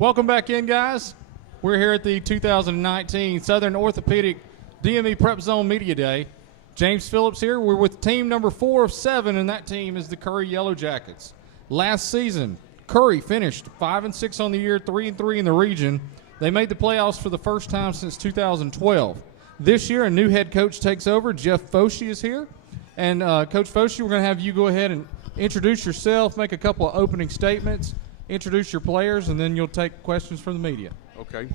Welcome back in, guys. We're here at the 2019 Southern Orthopedic DME PrepZone Media Day. James Phillips here. We're with team number 4 of 7, and that team is the Curry Yellow Jackets. Last season, Curry finished 5-6 on the year, 3-3 in the region. They made the playoffs for the first time since 2012. This year, a new head coach takes over. Jeff Foshee is here. And Coach Foshee, we're going to have you go ahead and introduce yourself, make a couple of opening statements, introduce your players, and then you'll take questions from the media. Okay.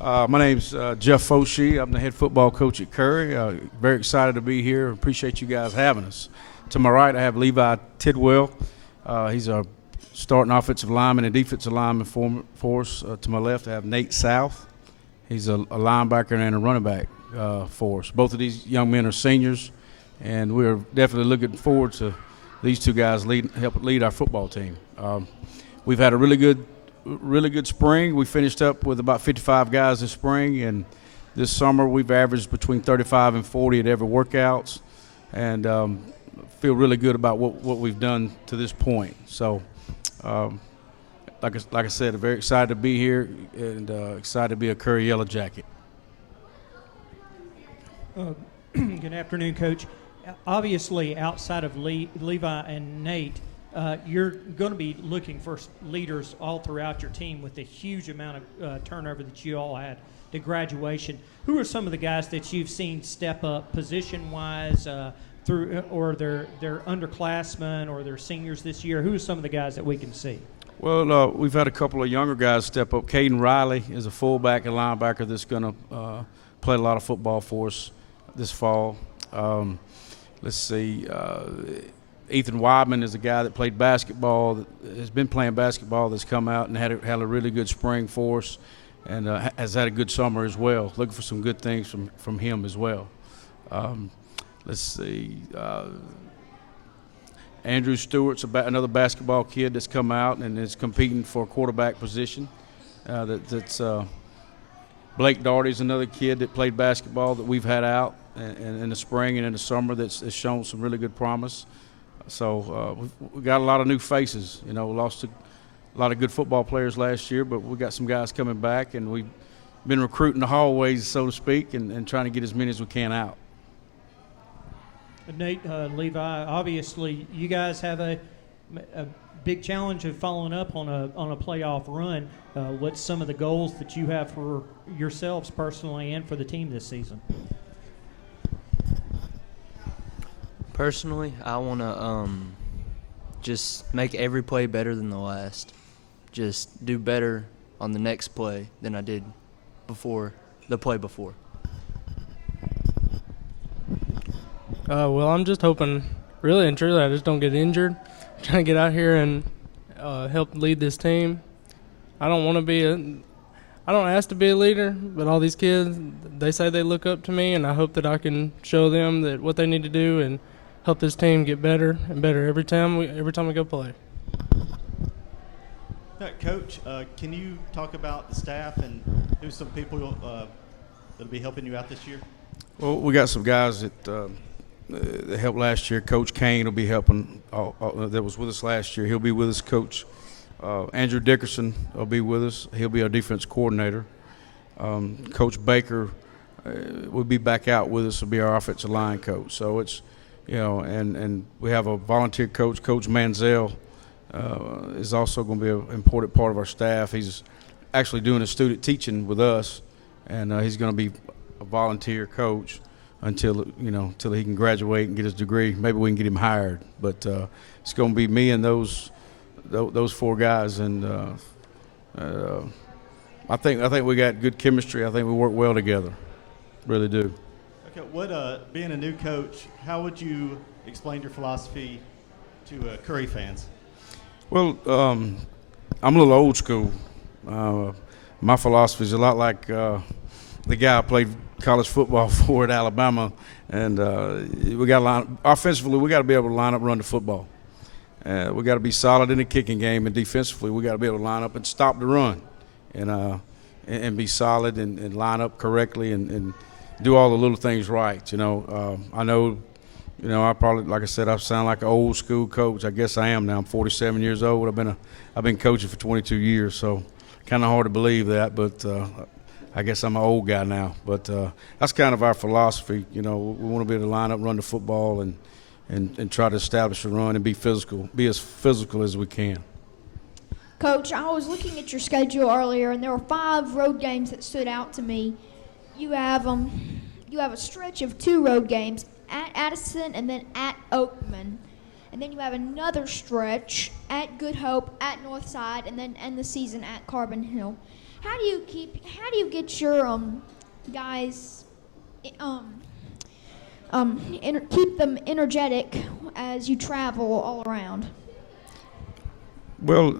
My name's Jeff Foshee. I'm the head football coach at Curry. Very excited to be here. Appreciate you guys having us. To my right, I have Levi Tidwell. He's our starting offensive lineman and defensive lineman for us. To my left, I have Nate South. He's a linebacker and a running back for us. Both of these young men are seniors, and we're definitely looking forward to these two guys help lead our football team. We've had a really good spring. We finished up with about 55 guys this spring, and this summer we've averaged between 35 and 40 at every workouts, and feel really good about what we've done to this point. So, like I said, I'm very excited to be here and excited to be a Curry Yellow Jacket. Good afternoon, Coach. Obviously, outside of Levi and Nate, you're going to be looking for leaders all throughout your team with the huge amount of turnover that you all had to graduation. Who are some of the guys that you've seen step up position-wise through, or they're underclassmen or they're seniors this year? Who are some of the guys that we can see? Well, we've had a couple of younger guys step up. Caden Riley is a fullback and linebacker that's going to play a lot of football for us this fall. Let's see. Ethan Weidman is a guy that played basketball, that has been playing basketball, that's come out and had a really good spring for us, and has had a good summer as well. Looking for some good things from him as well. Let's see. Andrew Stewart's another basketball kid that's come out and is competing for a quarterback position. Blake Doherty's another kid that played basketball that we've had out in the spring and in the summer that's shown some really good promise. So we got a lot of new faces. You know, lost a lot of good football players last year, but we got some guys coming back, and we've been recruiting the hallways, so to speak, and trying to get as many as we can out. Nate, Levi, obviously you guys have a big challenge of following up on a playoff run. What's some of the goals that you have for yourselves personally and for the team this season? Personally, I want to just make every play better than the last. Just do better on the next play than I did before the play before. Well, I'm just hoping, really and truly, I just don't get injured. I'm trying to get out here and help lead this team. I don't ask to be a leader, but all these kids, they say they look up to me, and I hope that I can show them that what they need to do and help this team get better and better every time we go play. Coach, can you talk about the staff and who some people that'll be helping you out this year? Well, we got some guys that helped last year. Coach Kane will be helping. That was with us last year. He'll be with us. Coach Andrew Dickerson will be with us. He'll be our defense coordinator. Coach Baker will be back out with us. Will be our offensive line coach. So it's, you know, and we have a volunteer coach. Coach Manziel is also going to be an important part of our staff. He's actually doing a student teaching with us, and he's going to be a volunteer coach until he can graduate and get his degree. Maybe we can get him hired, but it's going to be me and those 4 guys, and I think we got good chemistry. I think we work well together, really do. Okay, being a new coach, how would you explain your philosophy to Curry fans? Well, I'm a little old school. My philosophy is a lot like the guy I played college football for at Alabama, and offensively we got to be able to line up and run the football. We got to be solid in the kicking game, and defensively we got to be able to line up and stop the run, and be solid and line up correctly and do all the little things right. I know, I probably, like I said, I sound like an old school coach. I guess I am now. I'm 47 years old. I've been coaching for 22 years, so kind of hard to believe that, but I guess I'm an old guy now. But that's kind of our philosophy. You know, we want to be able to line up, run the football, and try to establish a run and be physical, be as physical as we can. Coach, I was looking at your schedule earlier, and there were 5 road games that stood out to me. You have a stretch of 2 road games at Addison and then at Oakman, and then you have another stretch at Good Hope, at Northside, and then end the season at Carbon Hill. How do you get your guys keep them energetic as you travel all around? Well,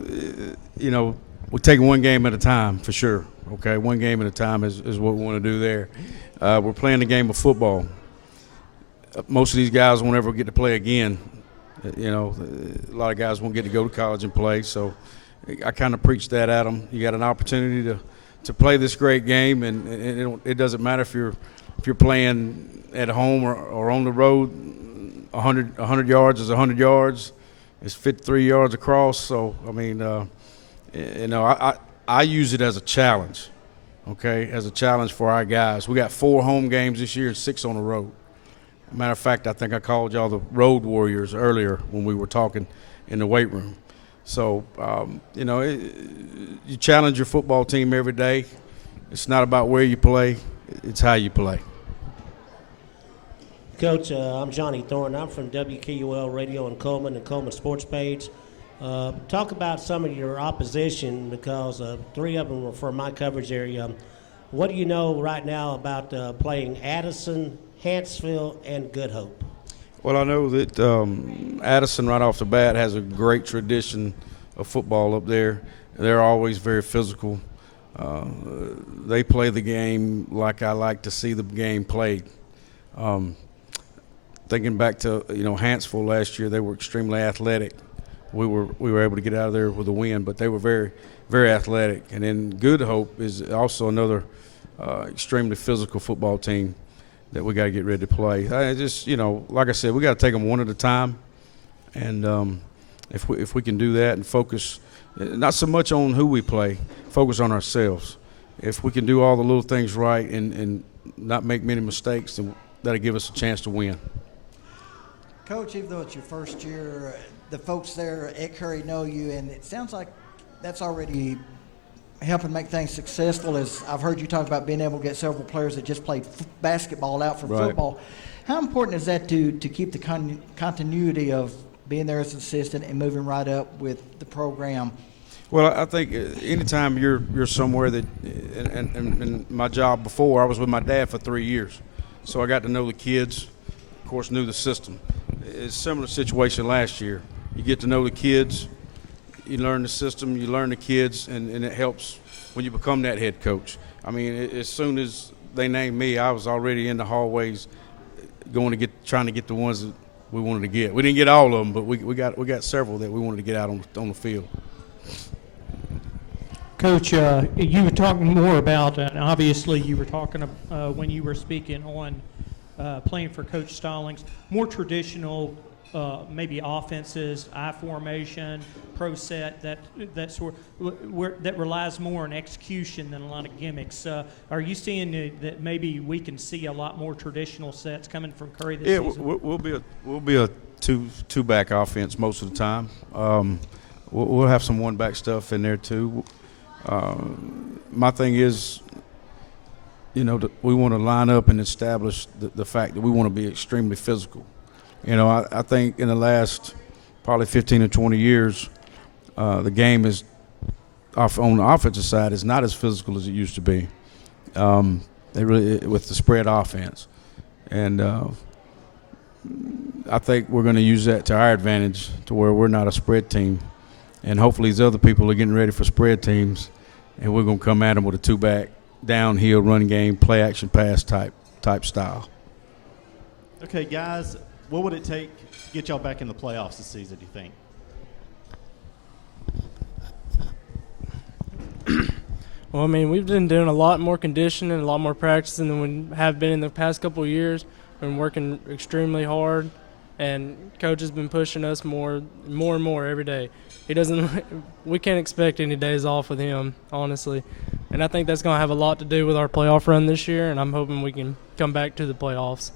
you know, we're taking one game at a time for sure. Okay, one game at a time is what we want to do there. We're playing the game of football. Most of these guys won't ever get to play again. You know, a lot of guys won't get to go to college and play. So I kind of preach that at them. You got an opportunity to play this great game, and it doesn't matter if you're playing at home or on the road. 100 yards is 100 yards. It's 53 yards across. So I mean, you know, I use it as a challenge. Okay, as a challenge for our guys. We got 4 home games this year and 6 on the road. Matter of fact, I think I called y'all the Road Warriors earlier when we were talking in the weight room. So, you know, you challenge your football team every day. It's not about where you play, it's how you play. Coach, I'm Johnny Thornton. I'm from WKUL Radio in Coleman and Coleman Sports Page. Talk about some of your opposition, because 3 of them were for my coverage area. What do you know right now about playing Addison, Hanceville, and Good Hope? Well, I know that Addison right off the bat has a great tradition of football up there. They're always very physical. They play the game like I like to see the game played. Thinking back to, you know, Hanceville last year, they were extremely athletic. We were able to get out of there with a win, but they were very, very athletic. And then Good Hope is also another extremely physical football team that we got to get ready to play. I just, you know, like I said, we got to take them one at a time, and if we can do that and focus not so much on who we play, focus on ourselves. If we can do all the little things right and not make many mistakes, then that'll give us a chance to win. Coach, even though it's your first year, the folks there at Curry know you, and it sounds like that's already helping make things successful. As I've heard you talk about being able to get several players that just played basketball out from football. How important is that to keep the continuity of being there as an assistant and moving right up with the program? Well, I think anytime you're somewhere that, and my job before, I was with my dad for 3 years, so I got to know the kids. Of course, knew the system. It's a similar situation last year. You get to know the kids, you learn the system, you learn the kids, and it helps when you become that head coach. I mean, as soon as they named me, I was already in the hallways trying to get the ones that we wanted to get. We didn't get all of them, but we got several that we wanted to get out on the field. Coach, you were talking more about, and obviously you were talking when you were speaking on playing for Coach Stallings, more traditional, maybe offenses, I formation, pro set, that sort, that relies more on execution than a lot of gimmicks. Are you seeing that maybe we can see a lot more traditional sets coming from Curry this season? Yeah, we'll be a two back offense most of the time. We'll have some one back stuff in there too. My thing is, you know, we want to line up and establish the fact that we want to be extremely physical. You know, I think in the last probably 15 or 20 years, the game is on the offensive side is not as physical as it used to be. With the spread offense, and I think we're going to use that to our advantage, to where we're not a spread team, and hopefully these other people are getting ready for spread teams, and we're going to come at them with a two-back, downhill run game, play action pass type style. Okay, guys, what would it take to get y'all back in the playoffs this season, do you think? Well, I mean, we've been doing a lot more conditioning, a lot more practicing than we have been in the past couple of years. Been working extremely hard. and Coach has been pushing us more and more every day. We can't expect any days off with him, honestly. And I think that's going to have a lot to do with our playoff run this year, and I'm hoping we can come back to the playoffs.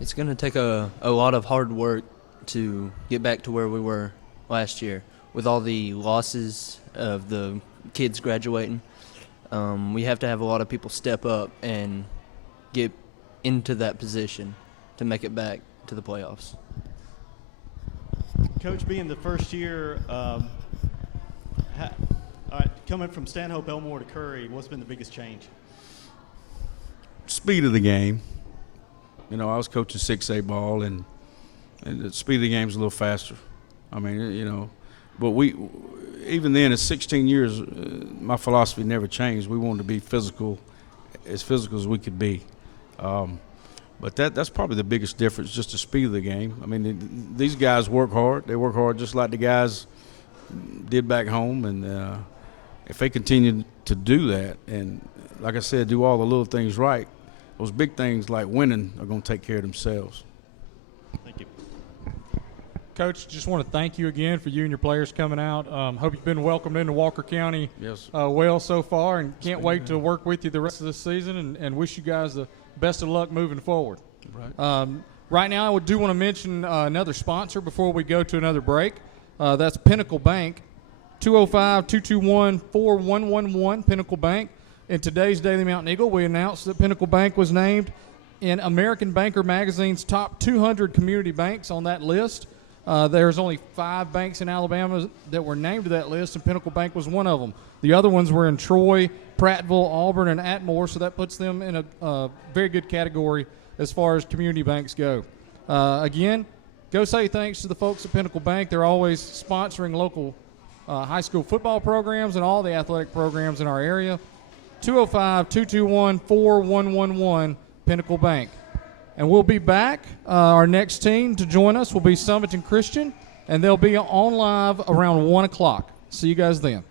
It's going to take a lot of hard work to get back to where we were last year with all the losses of the kids graduating. We have to have a lot of people step up and get into that position to make it back to the playoffs. Coach, being the first year, all right, coming from Stanhope, Elmore to Curry, what's been the biggest change? Speed of the game. You know, I was coaching 6A ball, and the speed of the game is a little faster. I mean, you know, but even then, at 16 years, my philosophy never changed. We wanted to be physical as we could be. But that's probably the biggest difference, just the speed of the game. I mean, these guys work hard. They work hard just like the guys did back home. And if they continue to do that and, like I said, do all the little things right, those big things like winning are going to take care of themselves. Thank you. Coach, just want to thank you again for you and your players coming out. Hope you've been welcomed into Walker County well so far, and can't wait to work with you the rest of this season, and wish you guys the best of luck moving forward. Right. Right now, I do want to mention another sponsor before we go to another break. That's Pinnacle Bank, 205-221-4111, Pinnacle Bank. In today's Daily Mountain Eagle, we announced that Pinnacle Bank was named in American Banker Magazine's top 200 community banks on that list. There's only 5 banks in Alabama that were named to that list, and Pinnacle Bank was one of them. The other ones were in Troy, Prattville, Auburn, and Atmore, so that puts them in a very good category as far as community banks go. Again, go say thanks to the folks at Pinnacle Bank. They're always sponsoring local high school football programs and all the athletic programs in our area. 205-221-4111, Pinnacle Bank. And we'll be back. Our next team to join us will be Summerton Christian, and they'll be on live around 1 o'clock. See you guys then.